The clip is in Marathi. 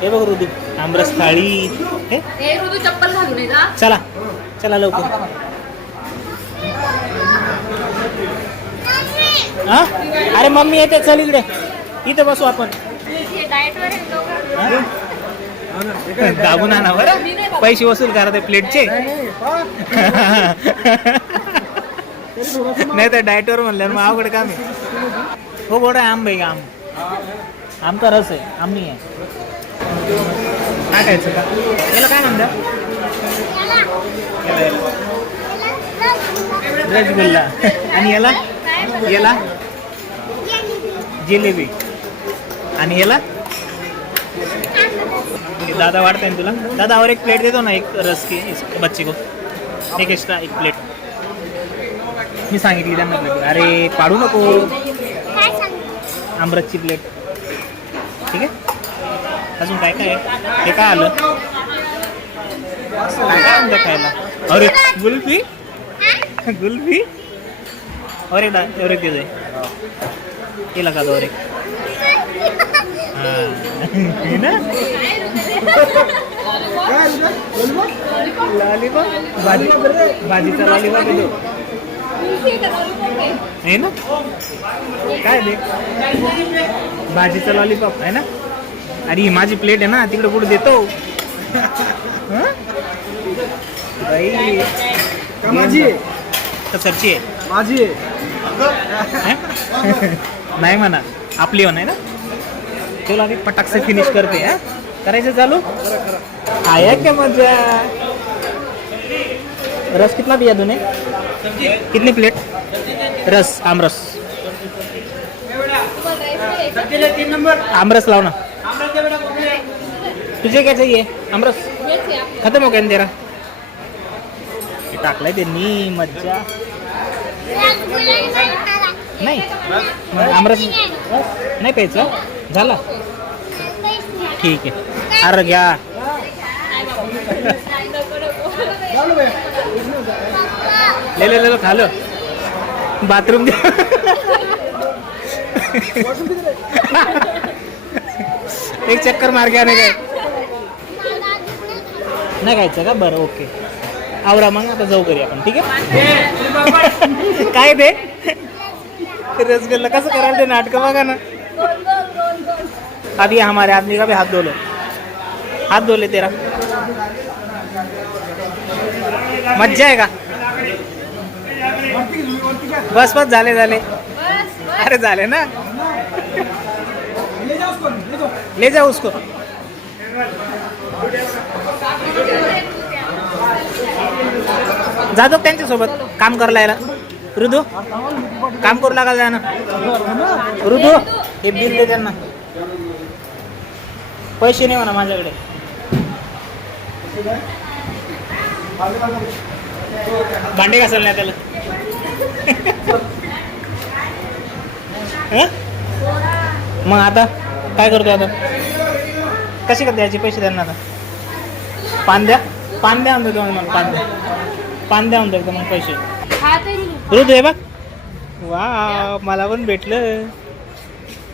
हे बघ ऋतू आमरस थाळी. हे ऋतू चप्पल घालून ये जा. चला चला लवकर. हा अरे मम्मी येते, चल इकडे, इथे बसू आपण. दाबून आणा बरं, पैसे वसूल करा ते प्लेटचे. नाही तर डाएटवर म्हणलं मग अवघड काम आहे. हो गोडा आहे आम भाई, आम आमचा रस आहे, आम्ही आहे. काय खायचं का याला, काय म्हणतात रसगुल्ला. आणि याला याला जिलेबी. आणि याला दादा वाढता ना तुला. दादा और एक प्लेट देतो ना, एक रस की इस बच्चे को एक एक्स्ट्रा एक प्लेट. मी सांगितली त्यांना प्लेट. अरे पाडू नको, आमरसची प्लेट. ठीक आहे. अजून काय काय आहे? हे काय आलं, काय काय आणलं खायला? अरे गुल्फी, गुल्फी. और एक और एक दे दे, ये लगा दो और एक. है ना लॉलीपॉप, भाजी भाजीचा लॉलीपॉप दे दो. है ना काय दे, भाजीचा लॉलीपॉप आहे ना. अरे ही माझी प्लेट आहे ना, तिकडे कुठे देतो. बाई माझी आहे तर सरची आहे, माझी आहे. नाही म्हणा, आपली होणार ना. चलो आधी पटाक से फिनिश करते हैं. करायचं चालू. आया क्या मजा. रस कितना दिया तूने, कितनी प्लेट रस आमरस. आमरस लाओ ना. तुझे क्या चाहिए आमरस, खत्म हो गया ना तेरा. टाकलाय त्यांनी, मज्जा नाही. आमरस नाही प्यायचं, झाला ठीक आहे. अरे घ्या. ले ले ले, खालो बाथरूम दे. एक चक्कर मार के आने काय नाही खायचं का. बरं ओके, आवरा मग आता जाऊ घरी आपण. ठीक आहे. काय ते रसगुल्ला कसं करायला ते नाटक बघा ना. अभी हमारे आदमी का भी हाथ धो लो, हाथ धो ले तेरा. मज्जा आहे का. बस बस झाले झाले. अरे झाले ना, ले जाओ उसको. जातो त्यांच्यासोबत काम करायला यायला. ऋतू काम करू लागायला जा ना. ऋतू हे बिल दे त्यांना. पैसे नाही म्हणा माझ्याकडे. भांडे घासायला नाही त्याला. मग आता काय करतो, आता कसे का द्यायचे पैसे त्यांना. आता पान द्या, पान द्या म्हणतो तुम्हाला. मला पान द्या, पान द्या म्हणतो एकदम मग पैसे. ऋतू हे बघ, वा मला पण भेटलं.